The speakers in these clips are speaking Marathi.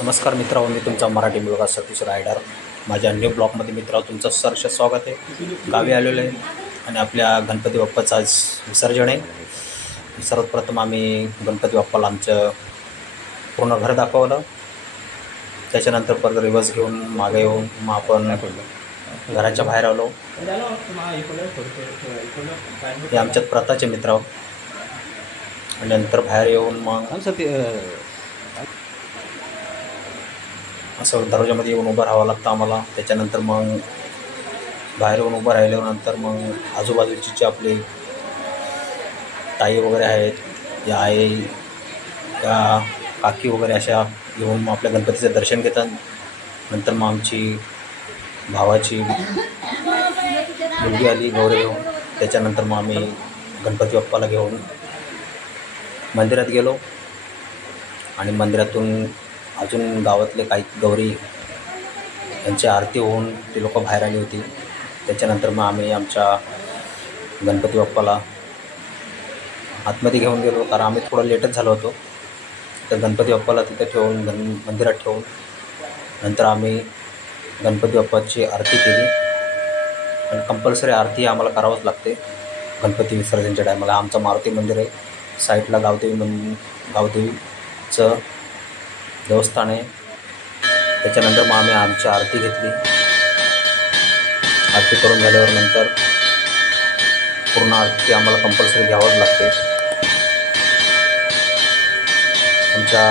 नमस्कार मित्रांनो, मी तुमचा मराठी मुलगा सतीश रायडर. माझ्या न्यू ब्लॉगमध्ये मित्रांनो तुमचं सहर्ष स्वागत आहे. गावी आलेलो आहे आणि आपल्या गणपती बाप्पाचं आज विसर्जन आहे. सर्वात प्रथम आम्ही गणपती बाप्पाला आमचं पूर्ण घर दाखवलं. त्याच्यानंतर परत रिवर्स घेऊन मागे येऊन मग आपण घराच्या बाहेर आलो. हे आमच्यात प्रथाचे मित्र. आणि नंतर बाहेर येऊन मग असं दरवाजामध्ये येऊन उभं राहावं लागतं आम्हाला. त्याच्यानंतर मग बाहेर येऊन उभं राहिल्यानंतर मग आजूबाजूची जी आपली ताई वगैरे आहेत, या आई, या काकी वगैरे अशा येऊन मग आपल्या गणपतीचं दर्शन घेतात. नंतर मग आमची भावाची मुलगी आली गौरी घेऊन. त्याच्यानंतर मग आम्ही गणपती बाप्पाला घेऊन मंदिरात गेलो आणि मंदिरातून अजून गावातले काही गौरी यांची आरती होऊन ती लोक बाहेर आली होती. त्याच्यानंतर मग आम्ही आमच्या गणपती बाप्पाला आतमध्ये घेऊन गेलो, कारण आम्ही थोडं लेटच झालो होतो. तर गणपती बाप्पाला तिथं ठेवून मंदिरात ठेवून नंतर आम्ही गणपती बाप्पाची आरती केली. आणि कंपल्सरी आरती आम्हाला करावंच लागते गणपती विसर्जनच्या टायमाला. आमचं मारुती मंदिर आहे, साईडला गावदेवीचं देवस्थान आहे. त्याच्यानंतर मग आम्ही आमची आरती घेतली. आरती करून झाल्यावर नंतर पूर्ण आरती आम्हाला कंपल्सरी घ्यावंच लागते. आमच्या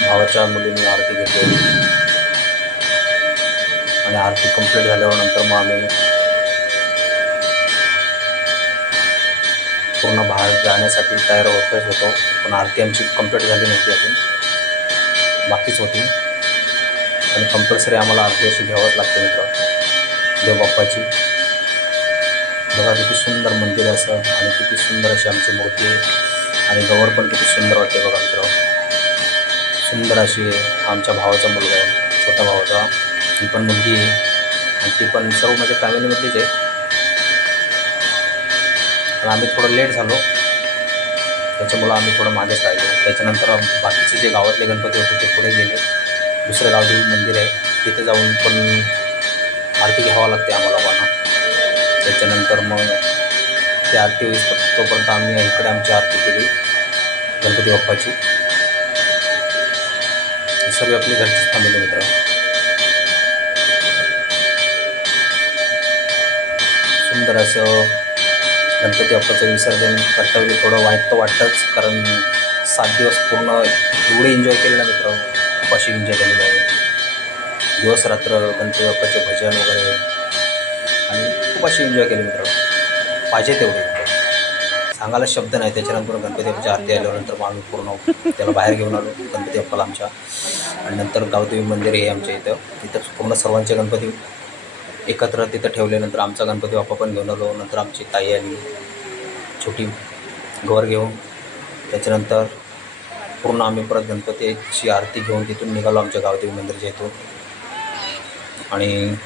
भावाच्या मुलींनी आरती घेतली आणि आरती कंप्लीट झाल्यावर नंतर मग आम्ही पूर्ण बाहेर जाण्यासाठी तयार होतच होतो. पण आरती आमची कंप्लीट झाली नव्हती, अजून बाकीच होती. आणि कंपल्सरी आम्हाला आरती अशी घ्यावंच लागते मित्र देवबाप्पाची. बघा किती सुंदर मंदिर आहे असं, आणि किती सुंदर अशी आमची मूर्ती आहे. आणि गौर पण किती सुंदर वाटते बघा मित्र. सुंदर अशी आहे. आमच्या भावाचा मुलगा आहे, छोट्या भावाचा. ती पण मुलगी आहे आणि ती पण सर्व माझ्या फॅमिलीमधलीच आहे. पण आम्ही थोडं लेट झालो, त्याच्यामुळं आम्ही थोडं मागेच राहिलो. त्याच्यानंतर बाकीचे जे गावातले गणपती होते ते पुढे गेले. दुसरं गावदेवी मंदिर आहे, तिथे जाऊन पण आरती घ्यावं लागते आम्हाला पण. त्याच्यानंतर मग ती आरती होईस तोपर्यंत आम्ही इकडे आमची आरती केली गणपती बाप्पाची. सर्व आपली घरचीच फॅमिली मित्र. सुंदर असं गणपती बाप्पाचं विसर्जन कर्तव्य थोडं वाईट तर वाटतंच, कारण 7 दिवस पूर्ण एवढे एन्जॉय केले ना मित्र, खूप अशी एन्जॉय केलेली आहे. दिवस रात्र गणपती बाप्पाचे भजन वगैरे आणि खूप अशी एन्जॉय केली मित्र. पाहिजे तेवढे सांगायला शब्द नाही. त्याच्यानंतर गणपती बाप्पाची आरती आल्यानंतर मग आम्ही पूर्ण त्याला बाहेर घेऊन आलो गणपती बाप्पाला आमच्या. आणि नंतर गावदेवी मंदिर आहे आमच्या तिथं पूर्ण सर्वांचे गणपती एकत्र तिथं ठेवल्यानंतर आमचा गणपती बाप्पा पण घेऊन आलो. नंतर आमची ताई आली छोटी गौर घेऊन. त्याच्यानंतर पूर्ण आम्ही परत गणपतीची आरती घेऊन तिथून निघालो आमच्या गावदेवी मंदिरच्या इथून. आणि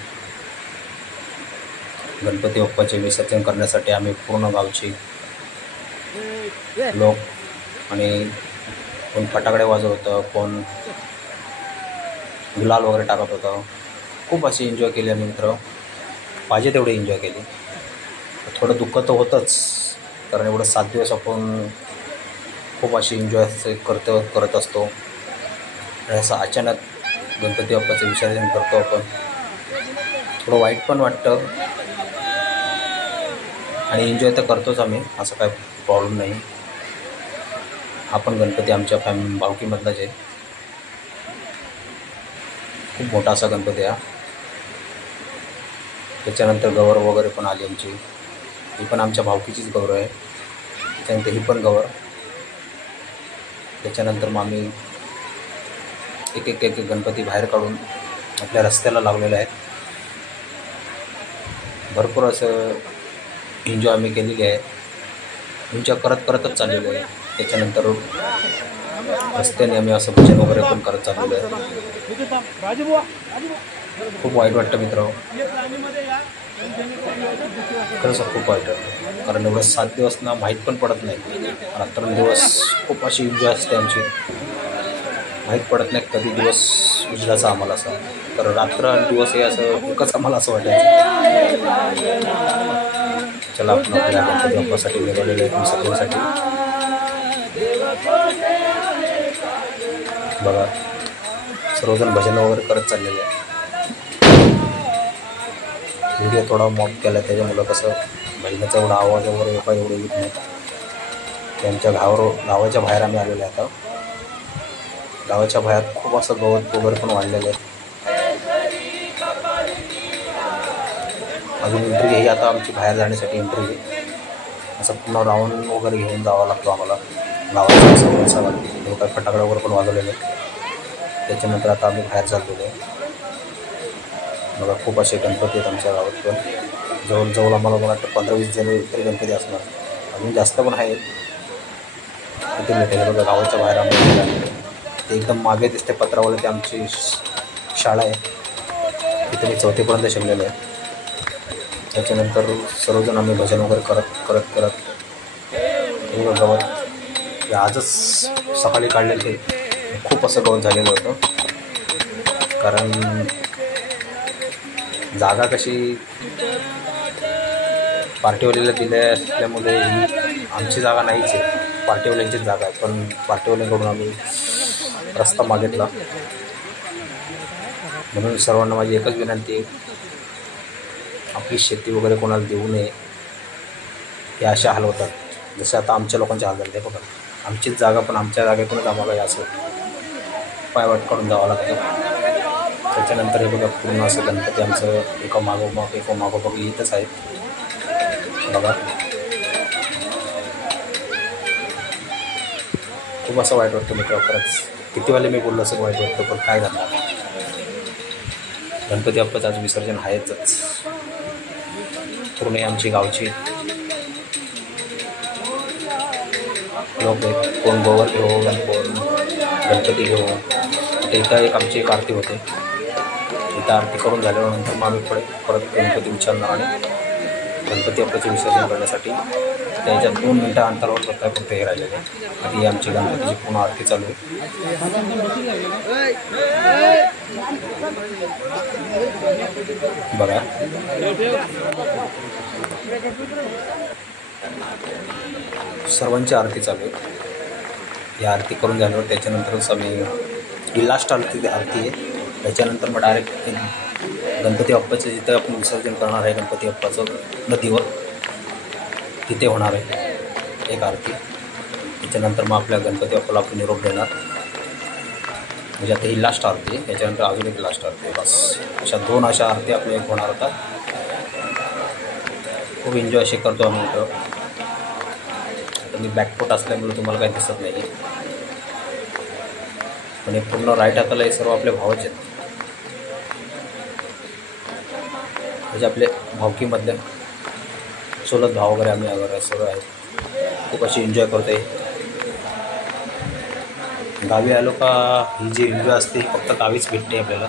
गणपती बाप्पाचे विसर्जन करण्यासाठी आम्ही पूर्ण गावची लोक, आणि कोण फटाकडे वाजवत होतं, कोण गुलाल वगैरे टाकत होतं. खूप अशी एन्जॉय केली आम्ही मित्र, पाहिजे तेवढे एन्जॉय केली. थोडं दुःख तर होतंच, कारण एवढं 7 दिवस आपण खूप अशी एन्जॉय करत असतो. आणि असं अचानक गणपती बाप्पाचं विसर्जन करतो आपण, थोडं वाईट पण वाटतं. आणि एन्जॉय तर करतोच आम्ही, असं काय प्रॉब्लेम नाही. आपण गणपती आमच्या भावकीमधलाच आहे. खूप मोठा असा गणपती आहे. त्याच्यानंतर गौर वगैरे पण आली आमची. ही पण आमच्या भावकीचीच गौर आहे. त्याच्यानंतर ही पण गौर. त्याच्यानंतर मग आम्ही एक गणपती बाहेर काढून आपल्या रस्त्याला लावलेले आहेत. भरपूर असं एन्जॉय आम्ही केलेली आहे. एन्जॉय करतच चाललेलो आहे. त्याच्यानंतर रस्त्याने आम्ही असं भजन वगैरे पण करत चाललेलो आहे. खूप वाईट वाटतं मित्र, खरंच खूप वाईट आहे. कारण एवढं 7 दिवस ना माहीत पण पडत नाही. रात्रंदिवस खूप अशी एन्जॉय असते आमची. माहीत पडत नाही कधी दिवस उजडाचा आम्हाला असा, तर रात्र आणि दिवस हे असं एकच आम्हाला असं वाटायचं. चला आपण आपल्या गणपती बाप्पासाठी निघालेलं आहे विसर्जनासाठी. बघा सर्वजण भजन वगैरे करत चाललेले आहे. व्हिडिओ थोडा मॉप केला त्याच्यामुळं कसं भजनाचा एवढा आवाज वगैरे एवढं येत नाही. त्यांच्या गावाच्या बाहेर आम्ही आलेलो आहे. आता गावाच्या बाहेर खूप असं गवत वगैरे पण वाढलेलं आहे. अजून एंट्री ही आता आमची बाहेर जाण्यासाठी एंट्री आहे. असं पूर्ण राऊंड वगैरे घेऊन जावं लागतो आम्हाला गावाचा सगळं काही फटाकडे वगैरे पण वाजवलेले आहे. त्याच्यानंतर आता आम्ही बाहेर चाललेलो आहे. बघा खूप असे गणपती आहेत आमच्या गावात पण. जवळजवळ आम्हाला मला वाटतं 15-20 जण तरी गणपती असणार. अजून जास्त पण आहेत. तिथे भेटायला बघा गावाच्या बाहेर आम्ही ते एकदम मागे दिसते पत्रावाले, ते आमची शाळा आहे. तिथे मी 4थीपर्यंत शिकलेलो आहे. त्याच्यानंतर सर्वजण आम्ही भजन वगैरे करत गवत आजच सकाळी काढलेलं ते खूप असं गवत झालेलं होतं. कारण जागा कशी पार्टीवालीला दिल्या असल्यामुळे ही आमची जागा नाहीच आहे, पार्टीवाल्यांचीच जागा आहे. पण पार्टीवाल्यांकडून आम्ही रस्ता मागितला. म्हणून सर्वांना माझी एकच विनंती आहे, आपली शेती वगैरे कोणाला देऊ नये. हे अशा हाल होतात जसे आता आमच्या लोकांचे हाल झाले. बघा आमचीच जागा, पण आमच्या जागेतूनच आम्हाला असं पायवाट काढून जावं लागतं. त्याच्यानंतर हे बघा पूर्ण असं गणपती आमचं एका मागोमाग येतच आहेत. बघा खूप असं वाईट वाटतं मित्र. खरंच किती वेळेला मी बोललो असं वाईट वाटतं, पण काय करणार. गणपती बाप्पाचं आज विसर्जन आहेच. पूर्ण आमची गावची लोक आहेत. कोण गोवर घेऊन, कोण गणपती घेऊन. इथं आमची एक आरती होते. इथं आरती करून झाल्यानंतर मग आम्ही परत गणपती उचलणार आणि गणपती बाप्पाचे विसर्जन करण्यासाठी त्याच्या 2 मिनटं अंतरावर फक्त हे राहिलेले. आता ही आमची गणपतीची पूर्ण आरती चालू आहे. बघा सर्वांची आरती चालू आहे. ही आरती करून झाल्यावर त्याच्यानंतरच आम्ही ही लास्ट आरती आहे. त्याच्यानंतर मग डायरेक्ट गणपती बाप्पाचं जिथं आपण विसर्जन करणार आहे गणपती बाप्पाचं नदीवर, तिथे होणार आहे एक आरती. त्याच्यानंतर मग आपल्या गणपती बाप्पाला आपण निरोप देणार. म्हणजे आता ही लास्ट आरती आहे. त्याच्यानंतर अजून एक लास्ट आरती आहे. बस अशा आरती आपल्या एक होणार होता. खूप एन्जॉय असे करतो आम्ही इथं. आता मी बॅकफूट असल्यामुळे तुम्हाला काही दिसत नाही, पण हे पूर्ण राईट हाताला हे सर्व आपले भावच आहेत. म्हणजे आपले भावकीमधले चुलत भाव वगैरे आम्ही वगैरे सर्व आहेत. खूप अशी एन्जॉय करतो आहे. गावी आलो का ही जी एन्जॉय असते ही फक्त गावीच भेटते आपल्याला.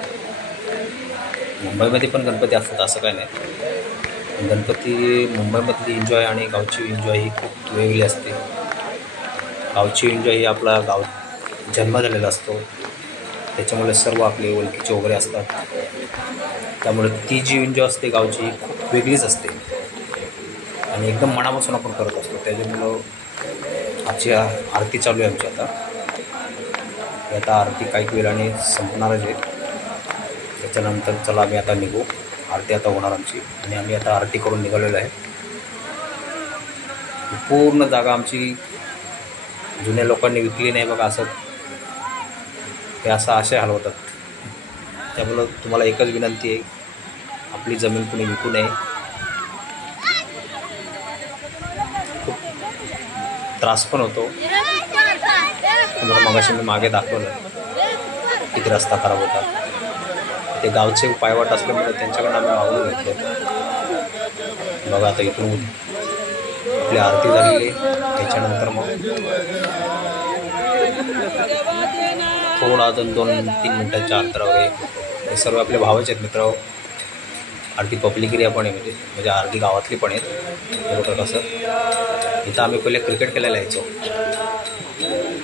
मुंबईमध्ये पण गणपती असतात असं काय नाही. गणपती मुंबईमधली एन्जॉय आणि गावची एन्जॉय ही खूप वेगळी असते. गावची एन्जॉय ही आपला जन्म झालेला असतो, त्याच्यामुळे सर्व आपले ओळखीचे वगैरे असतात. त्यामुळे ती जी एन्जॉय असते गावची ही खूप वेगळीच असते आणि एकदम मनापासून आपण करत असतो. त्याच्यामुळं आजची आरती चालू आहे आमची. आता आरती काही वेळाने संपणारच आहे. त्याच्यानंतर चला आम्ही आता निघू. आरती आता होणार आमची आणि आम्ही आता आरती करून निघालेलो आहे. पूर्ण जागा आमची जुन्या लोकांनी विकली नाही बघा. असं ते असे हाल होतात. त्यामुळं तुम्हाला एकच विनंती आहे, आपली जमीन कुणी विकू नये. खूप त्रास पण होतो. तुम्हाला मगाशी मी मागे दाखवलं किती रस्ता खराब होता. ते गावचे पायवाट असल्यामुळे त्यांच्याकडनं आम्ही मागून घेतलं. बघा आता इथून आपली आरती झालेली. त्याच्यानंतर मग थोडा अजून 2-3 मिनटाच्या अंतरावर हे सर्व आपले भावच आहेत मित्र. आरती पब्लिक एरिया पण आहे, म्हणजे आरती गावातली पण आहेत. बरोबर कसं इथं आम्ही पहिले क्रिकेट खेळायला यायचो.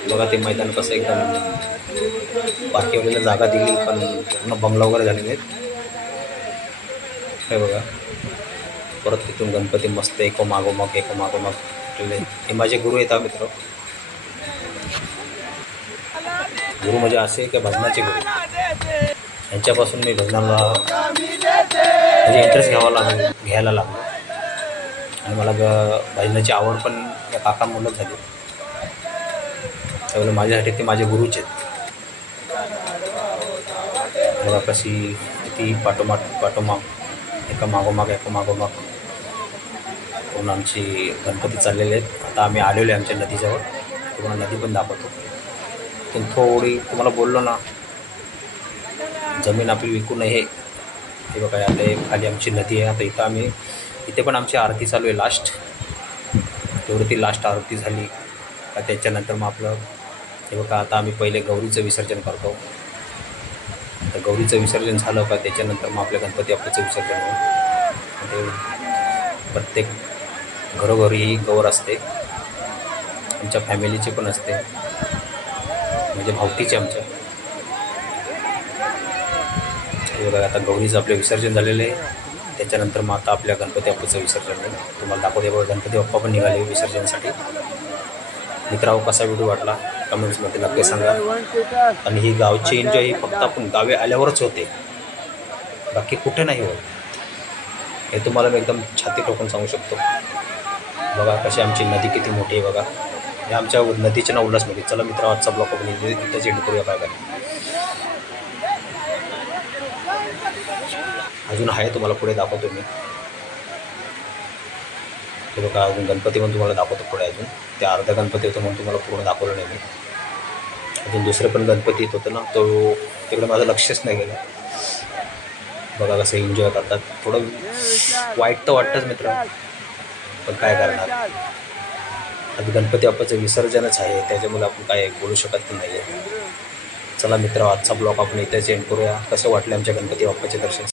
बघा ते मैदान कसं एकदम बाकीवाल्याला जागा दिली पण पूर्ण बंगला वगैरे झालेले आहेत. हे बघा, परत तिथून गणपती मस्त एको मागोमाग ठेवले. हे माझे गुरु आहेत मित्र. गुरु म्हणजे असे की भजनाचे गुरु. यांच्यापासून मी भजनाला म्हणजे इंटरेस्ट घ्यायला लागलो आणि मला भजनाची आवड पण या काकांमुळेच झाली. त्यामुळे माझ्यासाठी ते माझे गुरुच आहेत. बघा कशी किती पाठोमाग एका मागोमाग पूर्ण आमची गणपती चाललेले आहेत. आता आम्ही आलेलो आहे आमच्या नदीजवळ. तुम्हाला नदी पण दाखवतो. पण थोडी तुम्हाला बोललो ना, जमीन आपली विकू नये. हे बघा, आता खाली आमची नदी आहे. आता इथे पण आमची आरती चालू आहे. लास्ट तेवढी ती लास्ट आरती झाली का त्याच्यानंतर मग आपलं हे बघा, आता आम्ही पहिले गौरीचं विसर्जन करतो. तर गौरीचं विसर्जन झालं का त्याच्यानंतर मग आपल्या गणपती बाप्पाचं विसर्जन होतं. प्रत्येक घरोघरी गौर असते. आमच्या फॅमिलीची पण असते, म्हणजे भावकीचे आमच्या. बघा, आता गौरीचं आपलं विसर्जन झालेलं आहे. त्याच्यानंतर मग आता आपल्या गणपती बाप्पाचं विसर्जन होईल. तुम्हाला दाखवते बघा, गणपती बाप्पा पण निघाले विसर्जनासाठी. मित्रांनो, कसा व्हिडिओ वाटला कमेंट्समध्ये नक्की सांगा. आणि ही गावची एन्जॉय ही फक्त आपण गावी आल्यावरच होते, बाकी कुठे नाही होत. हे तुम्हाला मी एकदम छाती ठोकून सांगू शकतो. बघा कशी आमची नदी किती मोठी आहे. बघा, हे आमच्या नदीच्या ना उल्हासमध्ये. चला मित्रांनो, आजचा ब्लॉग आपण इथंच एंड करूया. काय अजून आहे तुम्हाला पुढे दाखवतो मी. ते बघा, अजून गणपती पण तुम्हाला दाखवतो पुढे. अजून ते अर्धा गणपती होतं म्हणून तुम्हाला पूर्ण दाखवलं नाही मी. अजून दुसरे पण गणपती येत होतं ना, तो तिकडे माझं लक्षच नाही गेलं. बघा कसं एन्जॉय करतात. थोडं वाईट तर वाटतंच मित्र, पण काय करणार. आता गणपती बाप्पाचं विसर्जनच आहे, त्याच्यामुळे आपण काय बोलू शकत नाही आहे. चला मित्र, आजचा ब्लॉग आपण इथेच एंड करूया. कसं वाटलं आमच्या गणपती बाप्पाचे दर्शन.